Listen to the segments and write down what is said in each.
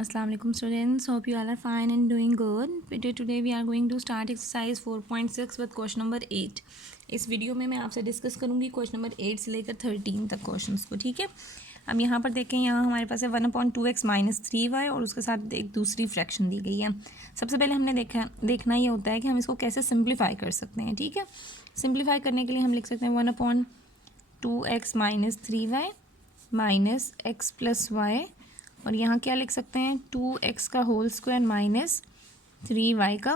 Assalamualaikum students, hope you all are fine and doing good. Today we are going to start exercise 4.6 with question number 8. इस video में मैं आपसे discuss करूँगी question number 8 से लेकर 13 तक क्वेश्चंस को, ठीक है। अब यहाँ पर देखें, यहाँ हमारे पास है 1/2x माइनस 3y और उसके साथ एक दूसरी फ्रैक्शन दी गई है। सबसे पहले हमने देखना ये होता है कि हम इसको कैसे सिंप्लीफाई कर सकते हैं, ठीक है। सिंप्लीफाई करने के लिए हम लिख सकते हैं 1/2x minus 3y minus x plus y, और यहाँ क्या लिख सकते हैं 2x का होल स्क्वायर माइनस 3y का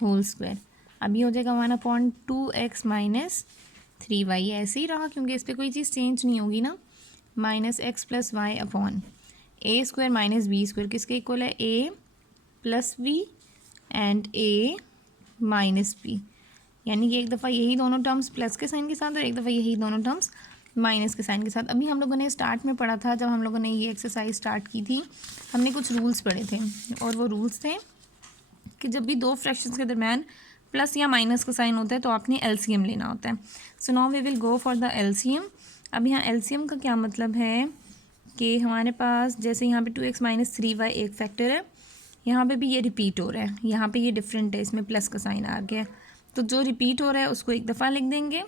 होल स्क्वायर। अब ये हो जाएगा 1/2x माइनस 3y, ऐसे ही रहा क्योंकि इस पर कोई चीज़ चेंज नहीं होगी ना, minus x plus Y upon A square minus B square किसके इक्वल है, a plus B and a minus B, यानी कि एक दफ़ा यही दोनों टर्म्स प्लस के साइन के साथ और एक दफ़ा यही दोनों टर्म्स माइनस के साइन के साथ। अभी हम लोगों ने स्टार्ट में पढ़ा था, जब हम लोगों ने ये एक्सरसाइज स्टार्ट की थी, हमने कुछ रूल्स पढ़े थे और वो रूल्स थे कि जब भी दो फ्रैक्शंस के दरमियान प्लस या माइनस का साइन होता है तो आपने एलसीएम लेना होता है। So now we will go for the LCM. अब यहाँ एलसीएम का क्या मतलब है कि हमारे पास जैसे यहाँ पे 2x माइनस 3y एक फैक्टर है, यहाँ पे भी ये रिपीट हो रहा है, यहाँ पे ये डिफरेंट है, इसमें प्लस का साइन आ गया। तो जो रिपीट हो रहा है उसको एक दफ़ा लिख देंगे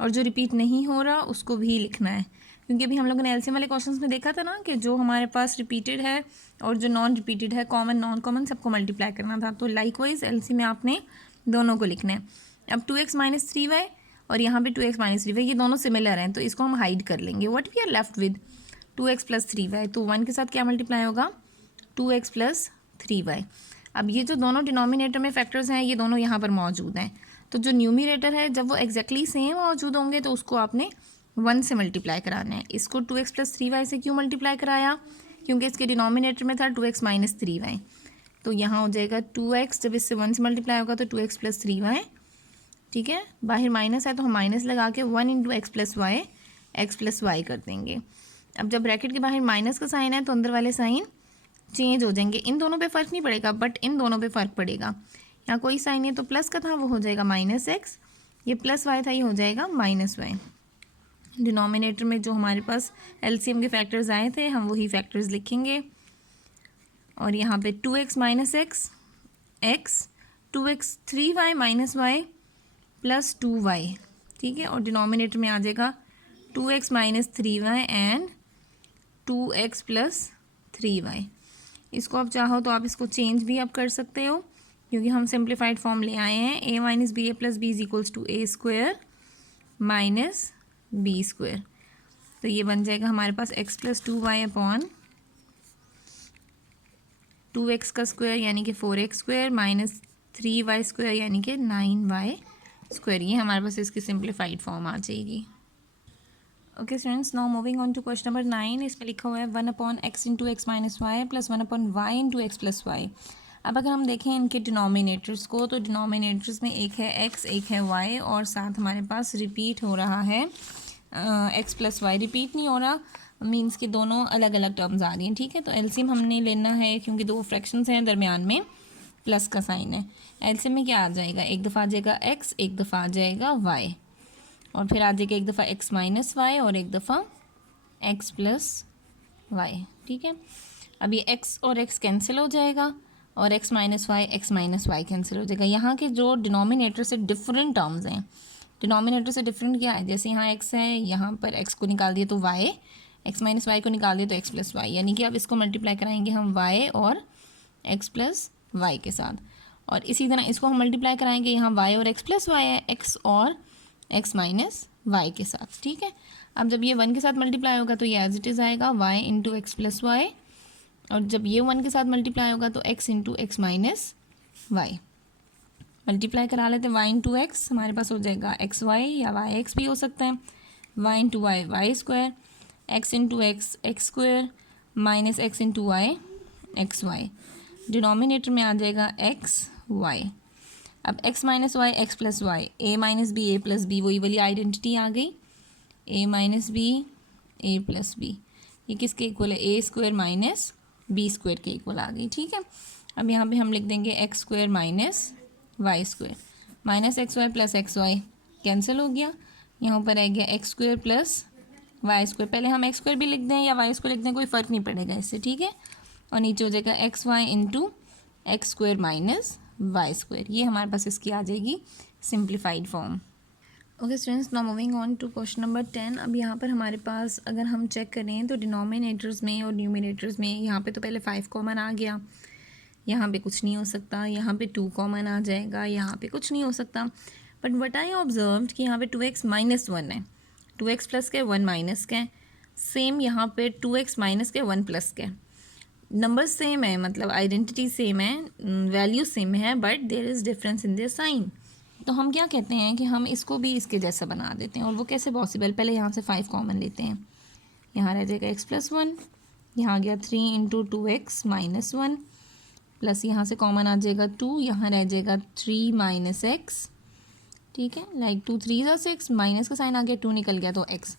और जो रिपीट नहीं हो रहा उसको भी लिखना है, क्योंकि अभी हम लोगों ने एलसीएम वाले क्वेश्चंस में देखा था ना कि जो हमारे पास रिपीटेड है और जो नॉन रिपीटेड है, कॉमन नॉन कॉमन, सबको मल्टीप्लाई करना था। तो लाइकवाइज एलसीएम में आपने दोनों को लिखना है। अब 2x माइनस 3y और यहाँ पे 2x माइनस 3y ये दोनों सिमिलर हैं, तो इसको हम हाइड कर लेंगे। What we are left with 2x plus 3y, तो 1 के साथ क्या मल्टीप्लाई होगा 2x प्लस 3y। अब ये जो दोनों डिनोमिनेटर में फैक्टर्स हैं ये दोनों यहाँ पर मौजूद हैं, तो जो न्यूमिनेटर है जब वो एग्जैक्टली सेम मौजूद होंगे तो उसको आपने 1 से मल्टीप्लाई कराना है। इसको 2x प्लस 3y से क्यों मल्टीप्लाई कराया, क्योंकि इसके डिनोमिनेटर में था 2x माइनस 3y, तो यहाँ हो जाएगा 2x, जब इससे 1 से मल्टीप्लाई होगा तो 2x प्लस 3y, ठीक है। बाहर माइनस है तो हम माइनस लगा के 1 इंटू एक्स प्लस वाई कर देंगे। अब जब ब्रैकेट के बाहर माइनस का साइन है तो अंदर वाले साइन चेंज हो जाएंगे। इन दोनों पे फ़र्क नहीं पड़ेगा बट इन दोनों पे फ़र्क पड़ेगा। यहाँ कोई साइन है तो प्लस का था वो हो जाएगा माइनस एक्स, ये प्लस वाई था ये हो जाएगा माइनस वाई। डिनोमिनेटर में जो हमारे पास एलसीएम के फैक्टर्स आए थे हम वही फैक्टर्स लिखेंगे, और यहाँ पे 2x minus x x 2x 3y minus y plus 2y, ठीक है। और डिनोमिनेटर में आ जाएगा 2x minus 3y and 2x plus 3y। इसको आप चाहो तो आप इसको चेंज भी आप कर सकते हो, क्योंकि हम सिंप्लीफाइड फॉर्म ले आए हैं a minus B A plus B is equals to A square minus B square. तो ये बन जाएगा हमारे पास x plus 2y upon 2x का स्क्वायर यानी कि 4x square minus 3y square यानी कि 9y स्क्वायर। ये हमारे पास इसकी सिंप्लीफाइड फॉर्म आ जाएगी। Okay students, now moving on to question number 9। इसमें लिखा हुआ है 1/x into x minus y प्लस 1/y into x plus y. अब अगर हम देखें इनके डिनोमिनेटर्स को, तो डिनोमिनेटर्स में एक है x एक है y और साथ हमारे पास रिपीट हो रहा है x प्लस वाई। रिपीट नहीं हो रहा मीन्स कि दोनों अलग अलग टर्म्स आ रही हैं, ठीक है। तो एलसीएम हमने लेना है क्योंकि दो फ्रैक्शंस हैं दरमियान में प्लस का साइन है। एलसीएम में क्या आ जाएगा, एक दफ़ा आ जाएगा x एक दफ़ा आ जाएगा y, और फिर आ जाएगा एक दफ़ा x माइनस वाई और एक दफ़ा x प्लस वाई, ठीक है। अब ये x और x कैंसिल हो जाएगा और x माइनस वाई कैंसिल हो जाएगा। यहाँ के जो डिनोमिनेटर से डिफरेंट टर्म्स हैं, डिनोमिनेटर से डिफरेंट क्या है, जैसे यहाँ x है, यहाँ पर x को निकाल दिया तो y, x माइनस वाई को निकाल दिया तो x प्लस वाई, यानी कि अब इसको मल्टीप्लाई कराएंगे हम y और x प्लस वाई के साथ, और इसी तरह इसको हम मल्टीप्लाई कराएंगे यहाँ y और x प्लस वाई है, x और x माइनस वाई के साथ, ठीक है। अब जब ये 1 के साथ मल्टीप्लाई होगा तो ये एज इट इज़ आएगा y into x plus y, और जब ये 1 के साथ मल्टीप्लाई होगा तो x into x minus y. Multiply करा लेते हैं y इंटू एक्स, हमारे पास हो जाएगा एक्स वाई या वाई एक्स भी हो सकता है, y into y y square, x into x x square minus x into y x y. Denominator में आ जाएगा एक्स वाई। अब x minus y x plus y, a minus B A plus b, वही वाली identity आ गई, a minus B A plus b, ये किसके इक्वल है, a square minus B square के इक्वल आ गई, ठीक है। अब यहाँ पे हम लिख देंगे x square minus y square, minus x y plus x y cancel हो गया, यहाँ पर आ गया x square plus y square. पहले हम एक्स स्क्वायर भी लिख दें या वाई स्क्वायर लिख दें कोई फ़र्क नहीं पड़ेगा इससे, ठीक है। और नीचे हो जाएगा x y into x square minus y square. ये हमारे पास इसकी आ जाएगी simplified form. Okay students, now moving on to question number 10। अब यहाँ पर हमारे पास अगर हम चेक करें तो डिनोमिनेटर्स में और न्यूमिनेटर्स में यहाँ पे तो पहले 5 कॉमन आ गया, यहाँ पे कुछ नहीं हो सकता, यहाँ पे 2 कॉमन आ जाएगा, यहाँ पे कुछ नहीं हो सकता। बट वट आई ऑब्जर्व कि यहाँ पे 2x माइनस 1 है, 2x प्लस के 1 माइनस के, सेम यहाँ पे 2x माइनस के 1 प्लस के। नंबर सेम है, मतलब आइडेंटिटी सेम है, वैल्यू सेम है, but there is difference in their sign. तो हम क्या कहते हैं कि हम इसको भी इसके जैसा बना देते हैं। और वो कैसे पॉसिबल, पहले यहाँ से 5 कॉमन लेते हैं, यहाँ रह जाएगा x प्लस 1, यहाँ आ गया 3 इंटू 2x माइनस 1, प्लस यहाँ से कॉमन आ जाएगा 2, यहाँ रह जाएगा 3 माइनस x, ठीक है, लाइक 2 3 ज़ा 6, माइनस का साइन आ गया, 2 निकल गया तो x।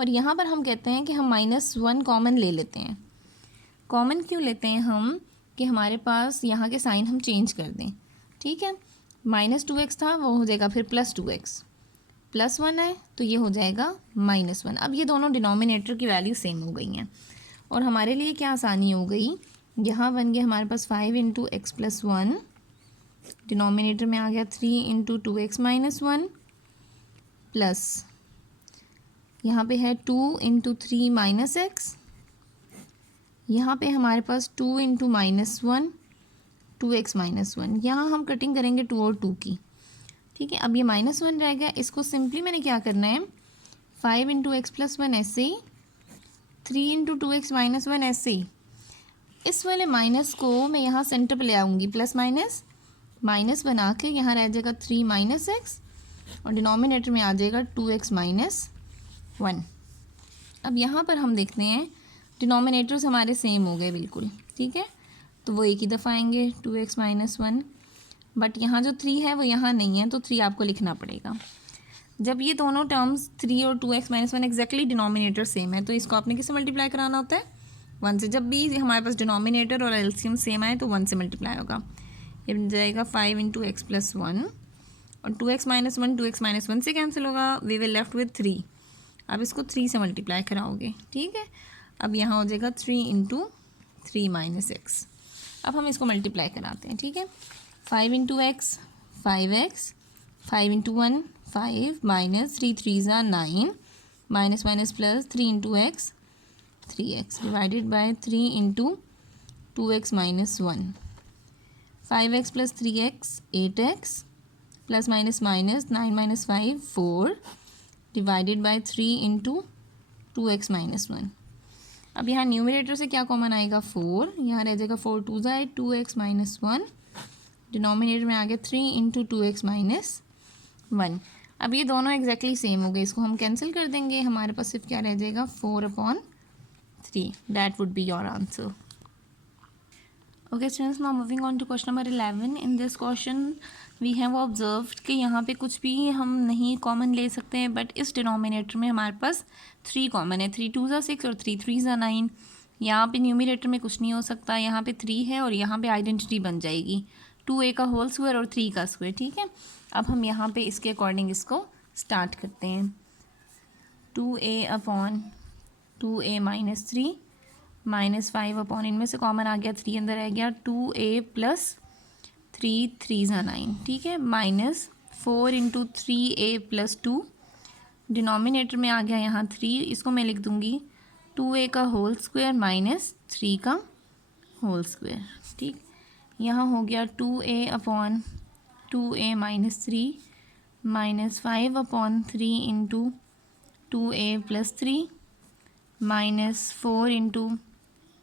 और यहाँ पर हम कहते हैं कि हम -1 कॉमन ले लेते हैं। कॉमन क्यों लेते हैं हम, कि हमारे पास यहाँ के साइन हम चेंज कर दें, ठीक है। -2x था, वो हो जाएगा फिर +2x, +1 है तो ये हो जाएगा -1। अब ये दोनों डिनोमिनेटर की वैल्यू सेम हो गई हैं और हमारे लिए क्या आसानी हो गई, यहाँ बन गया हमारे पास 5 इंटू एक्स प्लस 1, डिनोमिनेटर में आ गया 3 इंटू 2x माइनस 1, प्लस यहाँ पे है 2 इंटू 3 माइनस एक्स, यहाँ पे हमारे पास 2 इंटू -1 2x माइनस 1, यहाँ हम कटिंग करेंगे 2 और 2 की, ठीक है। अब ये -1 रह गया, इसको सिंपली मैंने क्या करना है, 5 इंटू एक्स प्लस 1 ऐसे ही, 3 इंटू 2x माइनस 1 ऐसे ही। इस वाले माइनस को मैं यहाँ सेंटर पे ले आऊँगी, प्लस माइनस माइनस बना के यहाँ रह जाएगा 3 माइनस एक्स और डिनोमिनेटर में आ जाएगा 2x माइनस 1। अब यहाँ पर हम देखते हैं डिनोमिनेटर्स हमारे सेम हो गए बिल्कुल, ठीक है, तो वो एक ही दफ़ा आएंगे 2x माइनस 1, बट यहाँ जो 3 है वो यहाँ नहीं है तो 3 आपको लिखना पड़ेगा। जब ये दोनों टर्म्स 3 और 2x minus 1 exactly denominator same है तो इसको आपने किससे मल्टीप्लाई कराना होता है, 1 से। जब भी हमारे पास डिनोमिनेटर और एलसीएम सेम आए तो 1 से मल्टीप्लाई होगा। ये बन जाएगा 5 इंटू एक्स प्लस 1 और 2x माइनस 1 2x माइनस 1 से कैंसिल होगा, वी विल लेफ्ट विद 3। अब इसको 3 से मल्टीप्लाई कराओगे, ठीक है। अब यहाँ हो जाएगा 3 इंटू 3 माइनस एक्स। अब हम इसको मल्टीप्लाई कराते हैं, ठीक है। 5 into x 5x, 5 into 1 5 minus 3 3 ज़ा 9, minus minus plus 3 into x 3x divided by 3 into 2x minus 1, 5x plus 3x 8x, plus minus minus 9 minus 5 4 divided by 3 into 2x minus 1। अब यहाँ न्यूमरेटर से क्या common आएगा, 4, यहाँ रह जाएगा 4 2 ज़ा 2x माइनस 1, डिनोमिनेटर में आ गया 3 इंटू 2x माइनस 1। अब ये दोनों एग्जैक्टली सेम हो गए, इसको हम कैंसिल कर देंगे, हमारे पास सिर्फ क्या रह जाएगा 4/3। That would be your answer. Okay students, now moving on to question number 11। In this question we have observed कि यहाँ पे कुछ भी हम नहीं कॉमन ले सकते हैं, बट इस डिनोमिनेटर में हमारे पास 3 कॉमन है, 3 2 ज़ा 6 और 3 3 ज़ा 9। यहाँ पे न्यूमिनेटर में कुछ नहीं हो सकता, यहाँ पे 3 है और यहाँ पे आइडेंटिटी बन जाएगी 2a का होल स्क्वायर और 3 का स्क्वायर, ठीक है। अब हम यहाँ पे इसके अकॉर्डिंग इसको स्टार्ट करते हैं। 2a upon 2a minus 3 minus 5 upon, इनमें से कॉमन आ गया 3 अंदर रह गया, 2a प्लस 3 3 ज़ा 9, ठीक है, minus 4 into 3a plus 2, denominator में आ गया यहाँ 3, इसको मैं लिख दूँगी 2a का होल स्क्वायर माइनस 3 का होल स्क्वायर, ठीक। यहाँ हो गया 2a upon 2a minus 3 minus 5 upon 3 into 2a plus 3 minus 4 into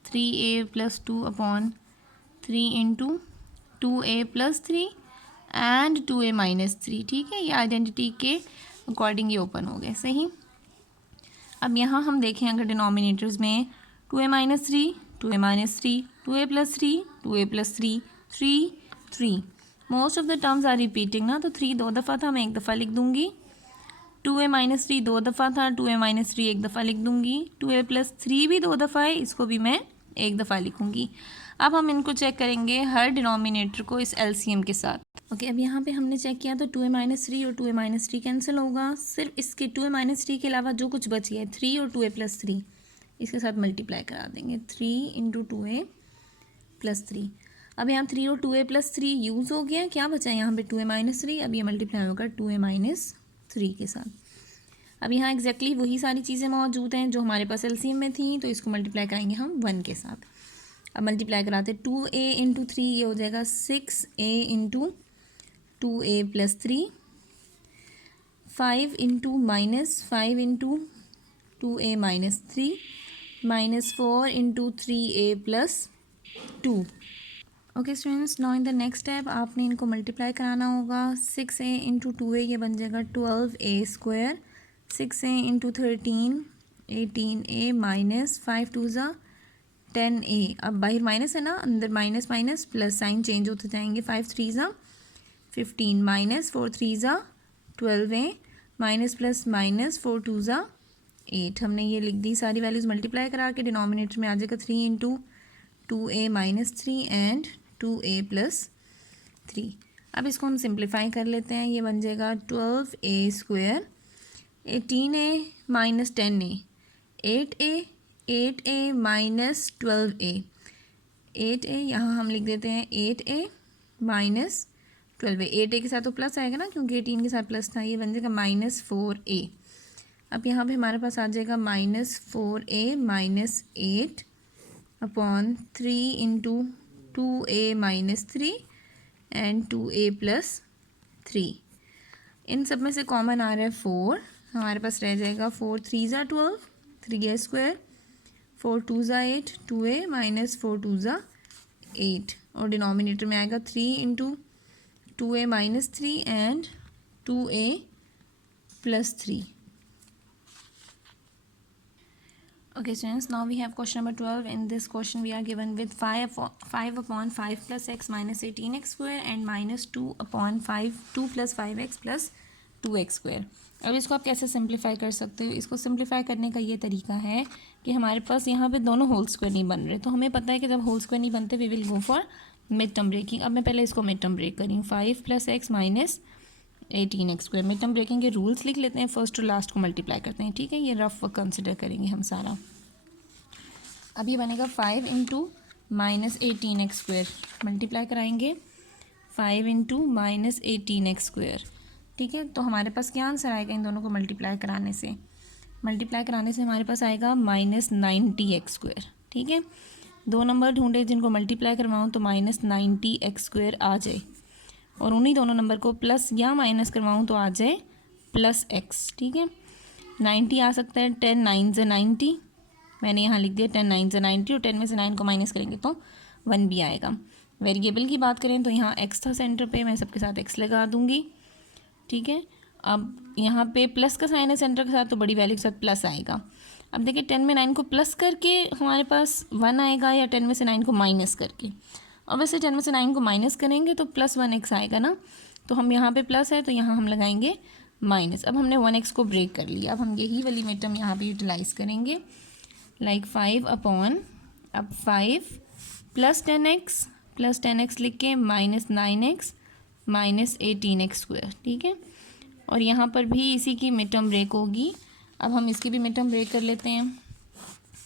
3a plus 2 upon 3 into 2a plus 3 and 2a minus 3, ठीक है। ये आइडेंटिटी के अकॉर्डिंग ये ओपन हो गए, सही। अब यहाँ हम देखें अगर डिनोमिनेटर्स में 2a minus 3 2a minus 3 2a plus 3 2a plus 3 3 3, most of the terms are repeating ना, तो 3 2 दफ़ा था, मैं एक दफ़ा लिख दूँगी। 2a माइनस 3 2 दफ़ा था, 2a माइनस 3 एक दफ़ा लिख दूँगी। 2a प्लस 3 भी 2 दफ़ा है, इसको भी मैं एक दफ़ा लिखूँगी। अब हम इनको चेक करेंगे हर डिनोमिनेटर को इस एलसीएम के साथ। ओके, अब यहाँ पे हमने चेक किया तो 2a माइनस 3 और 2a माइनस 3 कैंसिल होगा, सिर्फ इसके 2a माइनस 3 के अलावा जो कुछ बच गया है 3 और 2a प्लस 3 इसके साथ मल्टीप्लाई करा देंगे। 3 इंटू 2a प्लस 3। अब यहाँ 3 और 2a प्लस 3 यूज़ हो गया, क्या बचा है यहाँ पे 2a माइनस 3। अब ये मल्टीप्लाई होगा 2a माइनस 3 के साथ। अब यहाँ एग्जैक्टली वही सारी चीज़ें मौजूद हैं जो हमारे पास एलसीएम में थी, तो इसको मल्टीप्लाई कराएंगे हम 1 के साथ। अब मल्टीप्लाई कराते 2a इंटू 3, ये हो जाएगा 6a into 2a plus 3, 5 into minus 5 into 2a minus 3, minus 4 into 3a plus 2। Okay students, now in the next step आपने इनको मल्टीप्लाई कराना होगा। 6a इंटू 2a ये बन जाएगा 12a square, 6a into 13 18a minus 5 2 ज़ा 10a। अब बाहर माइनस है ना, अंदर minus minus plus sign change होते जाएंगे। 5 3 ज़ा 15 माइनस 4 3 ज़ा 12a माइनस प्लस माइनस 4 2 ज़ा 8। हमने ये लिख दी सारी वैल्यूज़ मल्टीप्लाई करा के। डिनोमिनेटर में आ जाएगा 3 into 2a minus 3 and 2a plus 3। अब इसको हम सिंप्लीफाई कर लेते हैं। ये बन जाएगा 12a square, 18a minus 10a 8a, 8a minus 12a 8a, यहाँ हम लिख देते हैं 8a माइनस 12a। 8a के साथ तो प्लस आएगा ना, क्योंकि 18 के साथ प्लस था। ये बन जाएगा माइनस 4a। अब यहाँ पे हमारे पास आ जाएगा minus 4a minus 8 upon 3 into 2a minus 3 and 2a plus 3। इन सब में से कॉमन आ रहा है 4, हमारे पास रह जाएगा 4 3 ज़ा 12, 3a स्क्वायर, 4 2 ज़ा 8, 2a माइनस 4 2 ज़ा 8, और डिनोमिनेटर में आएगा 3 into 2a minus 3 and 2a plus 3। Okay students, now we have question number 12. In this question we are given with 5 upon 5 plus x minus 18x square and minus 2 upon 2 plus 5x plus 2x square. अब इसको आप कैसे simplify कर सकते हो? इसको simplify करने का ये तरीका है कि हमारे पास यहाँ पे दोनों होल स्क्वायर नहीं बन रहे, तो हमें पता है कि जब होल स्क्वायर नहीं बनते we will go for mid term breaking. अब मैं पहले इसको मिड टर्म ब्रेक करी हूँ। 5 plus x minus 18x square. Mid term breaking के रूल्स लिख लेते हैं, फर्स्ट और लास्ट को मल्टीप्लाई करते हैं, ठीक है। ये रफ वर्क कंसिडर करेंगे हम सारा। अब ये बनेगा 5 into minus 18x square, multiply कराएंगे 5 इंटू माइनस 18x स्क्वायर, ठीक है। तो हमारे पास क्या आंसर आएगा इन दोनों को मल्टीप्लाई कराने से? मल्टीप्लाई कराने से हमारे पास आएगा माइनस 90x स्क्वायर, ठीक है। दो नंबर ढूंढे जिनको मल्टीप्लाई करवाऊँ तो माइनस 90x स्क्वायर आ जाए, और उन्हीं दोनों नंबर को प्लस या माइनस करवाऊँ तो आ जाए प्लस x, ठीक है। 90 आ सकता है, 10 9 से 90, मैंने यहाँ लिख दिया 10 9 से 90, और 10 में से 9 को माइनस करेंगे तो 1 भी आएगा। वेरिएबल की बात करें तो यहाँ x था सेंटर पे, मैं सबके साथ x लगा दूँगी, ठीक है। अब यहाँ पे प्लस का साइन है सेंटर के साथ, तो बड़ी वैल्यू के साथ प्लस आएगा। अब देखिए 10 में 9 को प्लस करके हमारे पास 1 आएगा, या 10 में से 9 को माइनस करके। और वैसे 10 में से 9 को माइनस करेंगे तो प्लस 1x आएगा ना, तो हम यहाँ पे प्लस है तो यहाँ हम लगाएंगे माइनस। अब हमने 1x को ब्रेक कर लिया, अब हम यही वाली मिड यहाँ पे यूटिलाइज़ करेंगे। लाइक 5 अपॉन, अब 5 प्लस 10x लिख के minus 9x minus 18x square, ठीक है। और यहाँ पर भी इसी की मिड टर्म ब्रेक होगी। अब हम इसकी भी मिड टर्म ब्रेक कर लेते हैं।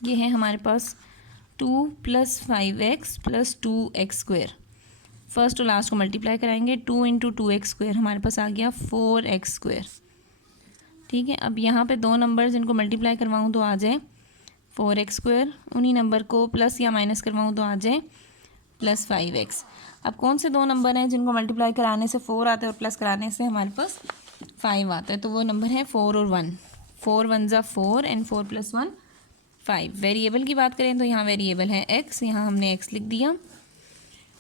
ये है हमारे पास 2 plus 5x plus 2x square. First और लास्ट को मल्टीप्लाई कराएंगे, 2 इंटू 2x स्क्वायर हमारे पास आ गया 4x स्क्वायर, ठीक है। अब यहाँ पे दो नंबर जिनको मल्टीप्लाई करवाऊँ तो आ जाए 4x स्क्वायर, उन्हीं नंबर को प्लस या माइनस करवाऊँ तो आ जाए प्लस 5x। अब कौन से दो नंबर हैं जिनको मल्टीप्लाई कराने से 4 आता है और प्लस कराने से हमारे पास 5 आता है? तो वो नंबर है 4 और 1। 4 1 ज़ा 4 एंड 4 प्लस 1 5। वेरिएबल की बात करें तो यहाँ वेरिएबल है x, यहाँ हमने x लिख दिया।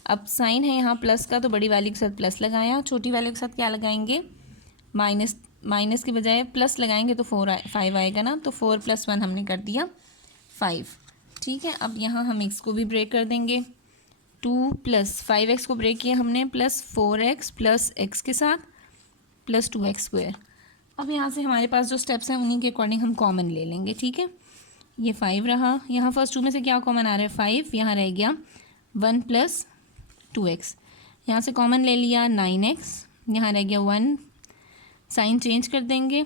अब साइन है यहाँ प्लस का, तो बड़ी वैल्यू के साथ प्लस लगाया, छोटी वैल्यू के साथ क्या लगाएंगे? माइनस के बजाय प्लस लगाएंगे तो 5 आएगा ना, तो 4 प्लस 1 हमने कर दिया 5, ठीक है। अब यहाँ हम x को भी ब्रेक कर देंगे। 2 प्लस 5x को ब्रेक किया हमने, प्लस 4x प्लस x के साथ प्लस 2x स्क्वायर। अब यहाँ से हमारे पास जो स्टेप्स हैं उन्हीं के अकॉर्डिंग हम कॉमन ले लेंगे, ठीक है। ये 5 रहा, यहाँ फर्स्ट 2 में से क्या कॉमन आ रहा है? 5, यहाँ रह गया 1 प्लस 2x, यहाँ से कॉमन ले लिया 9x, यहाँ रह गया 1, साइन चेंज कर देंगे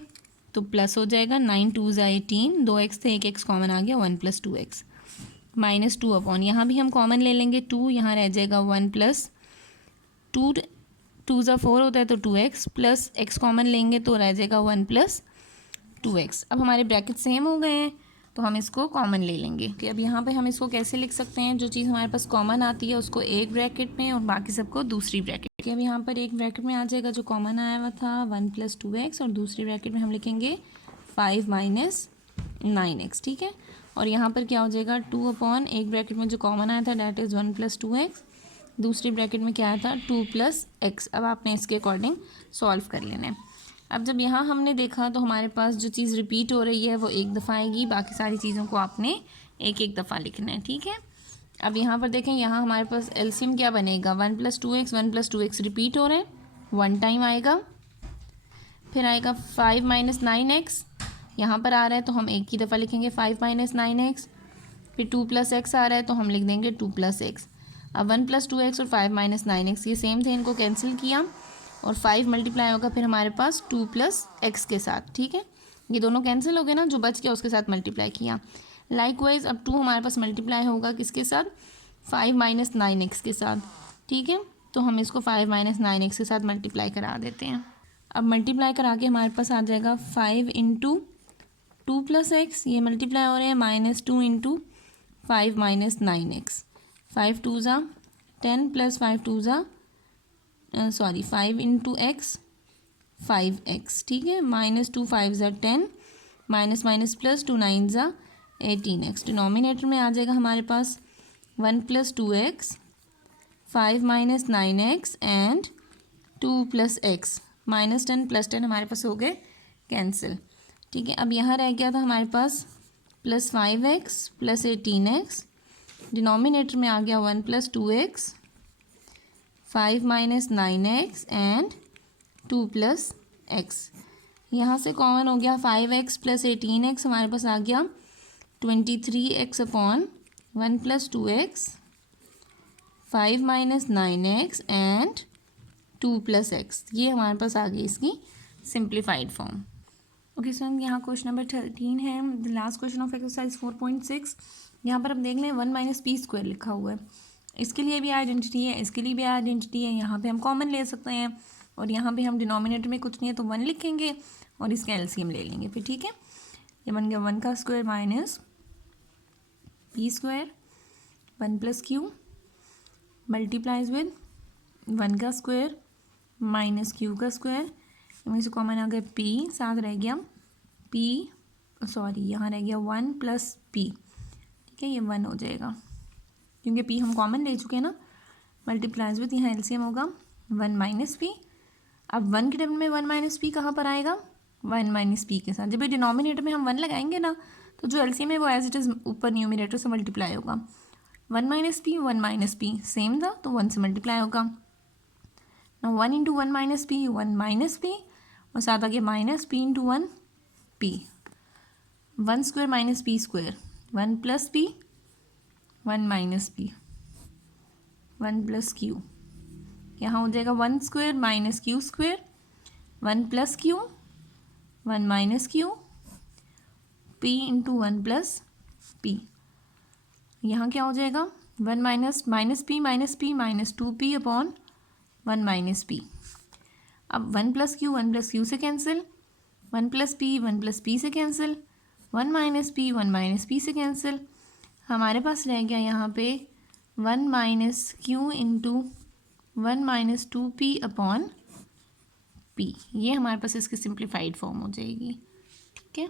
तो प्लस हो जाएगा 9 2 ज़ा 18, 2x थे 1x कॉमन आ गया 1 plus 2x, minus two upon, यहाँ भी हम कॉमन ले लेंगे टू, यहाँ रह जाएगा वन प्लस टू, टू ज़ा फोर होता है तो two x plus x common लेंगे तो रह जाएगा वन प्लस टू एक्स। अब हमारे ब्रैकेट सेम हो गए हैं तो हम इसको कॉमन ले लेंगे कि अब यहाँ पे हम इसको कैसे लिख सकते हैं, जो चीज़ हमारे पास कॉमन आती है उसको एक ब्रैकेट में और बाकी सबको दूसरी ब्रैकेट में। अब यहाँ पर एक ब्रैकेट में आ जाएगा जो कॉमन आया हुआ था वन प्लस टू एक्स, और दूसरी ब्रैकेट में हम लिखेंगे फाइव माइनस नाइन एक्स, ठीक है। और यहाँ पर क्या हो जाएगा टू अपॉन, एक ब्रैकेट में जो कॉमन आया था that is one plus two x, दूसरी ब्रैकेट में क्या आया था टू प्लस एक्स। अब आपने इसके अकॉर्डिंग सॉल्व कर लेना है। अब जब यहाँ हमने देखा तो हमारे पास जो चीज़ रिपीट हो रही है वो एक दफ़ा आएगी, बाकी सारी चीज़ों को आपने एक एक दफ़ा लिखना है, ठीक है। अब यहाँ पर देखें, यहाँ हमारे पास एलसीएम क्या बनेगा, one plus two x repeat हो रहे हैं, वन टाइम आएगा, फिर आएगा फाइव माइनस नाइन एक्स, यहाँ पर आ रहा है तो हम एक ही दफ़ा लिखेंगे फाइव माइनस नाइन एक्स, फिर टू प्लस एक्स आ रहा है तो हम लिख देंगे टू प्लस एक्स। अब वन प्लस टू एक्स और फाइव माइनस नाइन एक्स ये सेम थे, इनको कैंसिल किया और फाइव मल्टीप्लाई होगा फिर हमारे पास टू प्लस एक्स के साथ, ठीक है। ये दोनों कैंसिल हो गए ना, जो बच गया उसके साथ मल्टीप्लाई किया। लाइकवाइज अब टू हमारे पास मल्टीप्लाई होगा किसके साथ, फाइव माइनस नाइन एक्स के साथ, ठीक है। तो हम इसको फाइव माइनस नाइन एक्स के साथ मल्टीप्लाई करा देते हैं। अब मल्टीप्लाई करा के हमारे पास आ जाएगा five into two plus X, ये मल्टीप्लाई हो रहे हैं, minus two into five minus nine X, five two ज़ा टेन प्लस फाइव टू ज़ा sorry five into X five X, ठीक है। माइनस टू फाइव ज़ा ten, minus minus plus two nine ज़ा एटीन एक्स। डिनोमिनेटर में आ जाएगा हमारे पास one plus two X, five minus nine X and two plus x, minus ten plus ten हमारे पास हो गए कैंसिल, ठीक है। अब यहाँ रह गया था हमारे पास plus five X plus eighteen X, denominator में आ गया one plus two X, five minus nine X and two plus X. यहाँ से कॉमन हो गया five X plus eighteen X, हमारे पास आ गया twenty three X upon one plus two X, five minus nine X and two plus X. ये हमारे पास आ गई इसकी सिंप्लीफाइड फॉर्म। ओके स्टूडेंट, यहाँ क्वेश्चन नंबर 13 है, the last question of exercise 4.6। यहाँ पर आप देख लें वन माइनस पी स्क्वायर लिखा हुआ है, इसके लिए भी आइडेंटिटी है, इसके लिए भी आइडेंटिटी है। यहाँ पे हम कॉमन ले सकते हैं और यहाँ पे हम डिनोमिनेटर में कुछ नहीं है तो वन लिखेंगे और इसका एलसीएम ले लेंगे फिर, ठीक है। ये बन गया वन का square minus P square, one plus Q multiplies with one का स्क्वायर माइनस क्यू का स्क्वायर, इनमें से कॉमन आ गया पी, साथ रह गया पी, सॉरी यहाँ रह गया वन प्लस पी, ठीक है। ये वन हो जाएगा क्योंकि पी हम कॉमन ले चुके हैं ना, मल्टीप्लाइज विथ यहाँ एलसीएम होगा वन माइनस पी। अब वन के टर्म में वन माइनस पी कहाँ पर आएगा, वन माइनस पी के साथ। जब ये डिनोमिनेटर में हम वन लगाएंगे ना तो जो एलसीएम है वो एज इट इज़ ऊपर न्यूमिनेटर से मल्टीप्लाई होगा, वन माइनस पी सेम था तो वन से मल्टीप्लाई होगा। ना one into one minus P और साथ आ गया minus P into one P, one square minus P square, one plus P one minus P, one plus Q, यहाँ हो जाएगा one square minus Q square, one plus Q one minus Q, P into one plus P. यहाँ क्या हो जाएगा one minus P minus two P upon one minus P. अब one plus Q से cancel, one plus P से cancel, one minus P से cancel. हमारे पास रह गया यहाँ पे one minus Q into one minus two P upon P. ये हमारे पास इसकी सिंप्लीफाइड फॉर्म हो जाएगी, ठीक है।